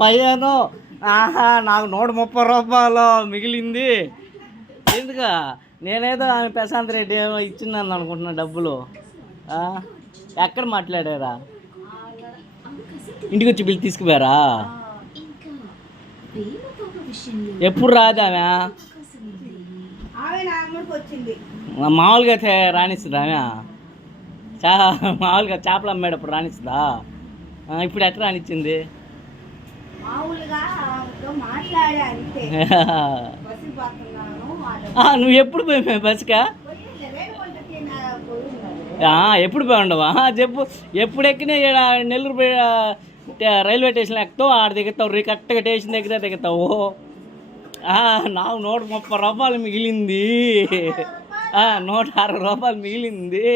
పదిహేను. ఆహా నాకు నూట ముప్పై రూపాయలు మిగిలింది. ఎందుకు? నేనేదో ఆమె ప్రశాంత్ రెడ్డి ఏమో ఇచ్చిందని అనుకుంటున్నా డబ్బులు? ఎక్కడ మాట్లాడారా? ఇంటికి వచ్చి బిల్లు తీసుకుపోయారా? ఎప్పుడు రాదు ఆమె? మామూలుగా అయితే రాణిస్తుందా ఆమె? చా మామూలుగా చేపలు అమ్మేటప్పుడు రాణిస్తుందా? ఇప్పుడు ఎట్లా ఆ, నువ్వు ఎప్పుడు పోయి బస్కా ఎప్పుడు పోయి ఉండవా? చెప్పు. ఎప్పుడు ఎక్కినా ఈడ నెల్లూరు రైల్వే స్టేషన్లో ఎక్కుతావు ఆడ దిగుతావు రీ కరెక్ట్గా స్టేషన్ దగ్గర దిగుతావు. నాకు నూట ముప్పై రూపాయలు మిగిలింది. నూట అరవై రూపాయలు మిగిలింది.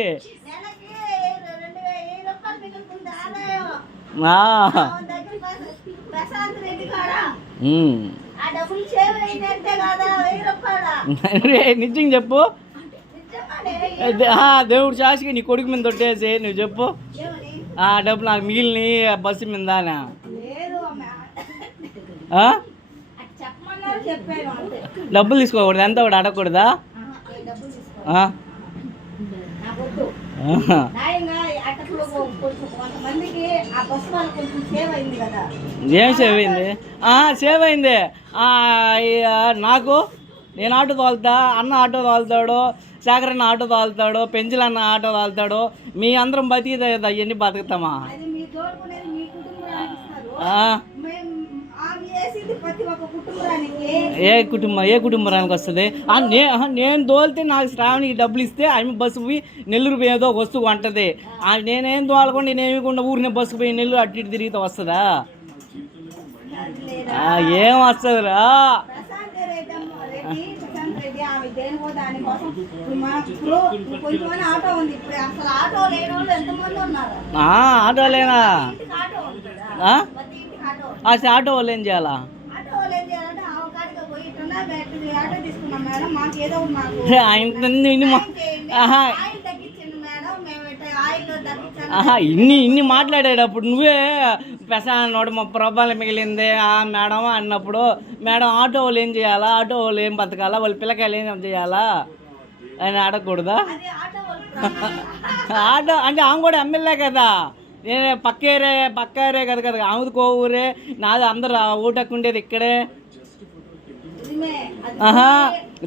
నిజంగా చెప్పు. దేవుడు శాసికి నీ కొడుకు మీద తొట్టేసి నువ్వు చెప్పు. ఆ డబ్బు నాకు మిగిలిని బస్సు మీదనా అంతే. డబ్బులు తీసుకోకూడదు. ఎంత ఒకటి అడగకూడదా? ఏం సేవ్ అయింది? సేవ్ అయింది. నాకు నేను ఆటో తోలుతా అన్న ఆటో తోలుతాడు శేఖర్ అన్న ఆటో తోలుతాడు పెంచిల్ అన్న ఆటో తోలుతాడు మీ అందరం బతికితే కదా అవన్నీ బతుకుతామా ఏ కుటుంబం ఏ కుటుంబానికి వస్తుంది? నే నేను తోలితే నాకు శ్రావణికి డబ్బులు ఇస్తే ఆమె బస్సు పోయి నెల్లూరు పోయి ఏదో వస్తువు కొంటది. ఆ, నేనేం తోలకుండా నేనేమికుండా ఊరినే బస్సు పోయి నెల్లూరు అటు ఇటు తిరిగితే వస్తుందా? ఏం వస్తుందిరా? ఆటో ఇప్పుడు అసలు ఆటో లేని వాళ్ళు ఎంతమంది ఉన్నారు? ఆటో తీసుకున్నాం మేడం. మాకు ఏదో మాకు ఆయన ఇన్ని ఇన్ని ఇన్ని మాట్లాడేటప్పుడు నువ్వే పెసా నూట ముప్పై రూపాయలు మిగిలింది. ఆ మేడం అన్నప్పుడు మేడం ఆటో వాళ్ళు ఏం చేయాలా? ఆటో వాళ్ళు ఏం బతకాలా? వాళ్ళ పిల్లకాయలు ఏం చేయాలా? అని అడగకూడదా? ఆటో అంటే ఆమె కూడా ఎమ్మెల్యే కదా. నేను పక్క ఏరే పక్క ఏరే కదా కదా. ఆమెది కో ఊరే. నాది అందరు ఊటకు ఉండేది ఇక్కడే. ఆహా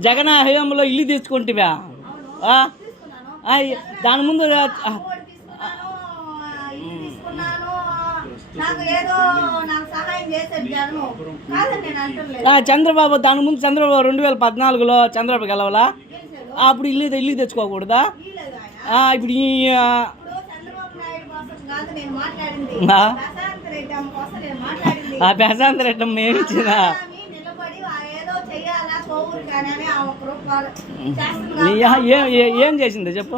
జగన్ హయాంలో ఇల్లు తీసుకుంటివా? దాని ముందు చంద్రబాబు దాని ముందు చంద్రబాబు రెండు వేల పద్నాలుగులో చంద్రబాబు గెలవాలా? అప్పుడు ఇల్లు ఇల్లు తెచ్చుకోకూడదా? ఇప్పుడు ఈ ఆ, ఇప్పుడు చంద్రబాబు నాయుడు ఏం చేసింది చెప్పు?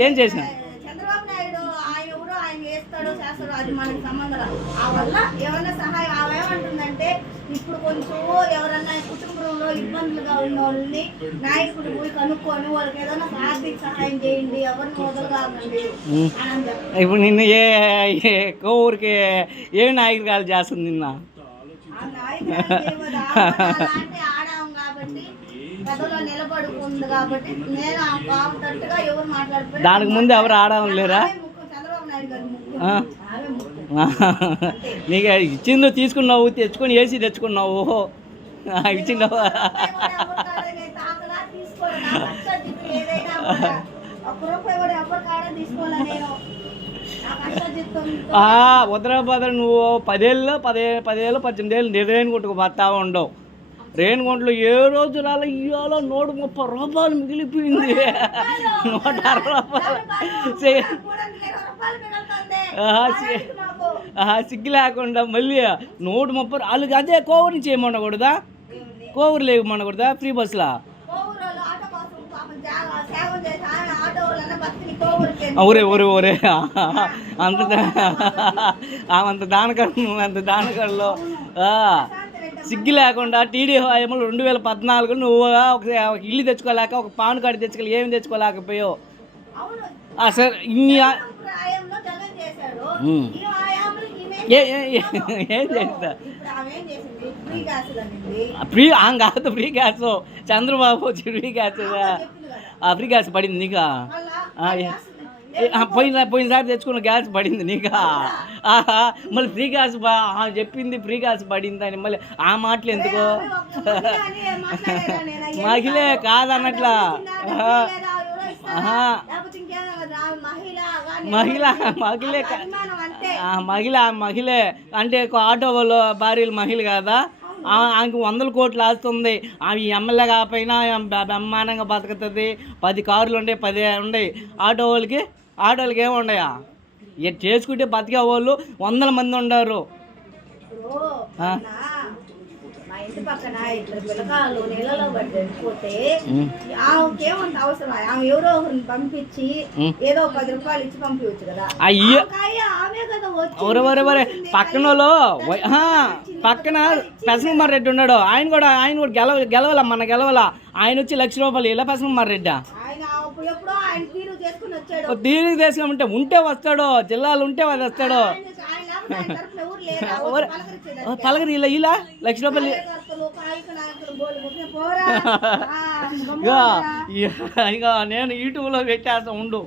ఏం చేసిన? చంద్రబాబు నాయుడు ఆయన ఎవరు ఆయన చేస్తాడు చేస్తాడు అది మనకి సంబంధం లేదు. ఆ వల్ల ఏమైనా సహాయం ఆమె ఏమంటుందంటే ఇప్పుడు కొంచెం ఎవరన్నా కుటుంబంలో ఇబ్బందులుగా ఉన్న వాళ్ళని నాయకుడు పోయి కనుక్కొని వాళ్ళకి ఏదైనా ఆర్థిక సహాయం చేయండి ఎవరిని ఇప్పుడు నిన్ను ఏ ఏ ఊరికి ఏ నాయకురాలు చేస్తుంది నిన్న? గదిలో నిలబడుకుంది కాబట్టి నేను ఆమె కావటట్టుగా ఎవరు మాట్లాడిపోయి దానికి ముందు ఎవరు ఆడడం లేరా? చంద్రబాబు నాయుడు గారి నీకు ఇచ్చింది తీసుకున్నావు తెచ్చుకొని ఏసీ తెచ్చుకున్నావు? ఆ, వదరాబాద్ నువ్వు పదేళ్ళు పదే పదేళ్ళు పద్దెనిమిది ఏళ్ళు నీ రేణుగుంటకు పోతా ఉండవు. రేణుగుంటలో ఏ రోజు రాలే ఇవాళ నూట ముప్పై రూపాయలు మిగిలిపోయింది. నూట అరవై రూపాయలు. సిగ్గు లేకుండా మళ్ళీ నూట ముప్పై వాళ్ళకి అదే కోవూరు నుంచి ఏమనకూడదా? కోవూరు లేవమనకూడదా ఫ్రీ బస్సులా? ఒరే ఒరే ఒరే. అంత ఆమె అంత దానకడు అంత దానకడలో సిగ్గు లేకుండా టీడీ హయాంలో రెండు వేల పద్నాలుగు నువ్వు ఒక ఇల్లు తెచ్చుకోలేక ఒక పాన్ కార్డు తెచ్చుకోలే ఏమి తెచ్చుకోలేకపోయావు? సరే ఇన్ని ఏ- చేస్తా. ఆమె ఫ్రీ గ్యాస్ అనింది ఫ్రీ ఆ కాదు ఫ్రీ గ్యాస్. చంద్రబాబు వచ్చి ఫ్రీ గ్యాస్ ఫ్రీ గ్యాస్ పడింది నీకా? పోయిన పోయినసారి తెచ్చుకున్న గ్యాస్ పడింది నీకా? మళ్ళీ ఫ్రీ గ్యాస్ చెప్పింది ఫ్రీ గ్యాస్ పడింది అని మళ్ళీ ఆ మాటలు ఎందుకు? మహిళ. కాదన్నట్లా. మహిళ మహిళ మహిళే మహిళ అంటే ఆటో వాళ్ళు భార్యలు మహిళ కదా? ఆమెకి వందల కోట్లు ఆస్తుంది. ఆమె ఎమ్మెల్యే కాకపోయినా బ్రహ్మాండంగా బతుకుతుంది. పది కార్లు ఉండే పది ఉండే ఆటో వాళ్ళకి ఆటో వాళ్ళకి ఏమి ఉండయా ఇక చేసుకుంటే బతికే వాళ్ళు వందల మంది ఉండరు. మా ఇంటి పక్కన ఇద్దరు పిల్లకాయలు నీళ్ళలో పడి వెళ్ళిపోతే ఉమ్. ఆమెకేమంత అవసరం ఆమె ఎవరో ఒకరిని పంపించి ఉమ్. ఏదో పది రూపాయలు ఇచ్చి పంపించచ్చు కదా. అయ్యో. ఆమెకాయ ఆమె కదా వచ్చింది, ఎవరెవరెవరే చూసింది, పక్కన పెసనకుమార్ రెడ్డి ఉన్నాడు. ఆయన కూడా ఆయన కూడా గెలవ గెలవాల మన గెలవాల? ఆయన వచ్చి లక్ష రూపాయలు ఇలా పెసనకుమార్ రెడ్డి? ఎప్పుడో ఆయన తీరు చేసుకుని వచ్చాడు. దీనికి తీసుకుంటే ఉంటే వస్తాడు జిల్లాలు ఉంటే అది వస్తాడు. పలకరి ఇలా ఇలా? లక్ష రూపాయలు ఇక నేను యూట్యూబ్లో పెట్టేస్తా ఉండు.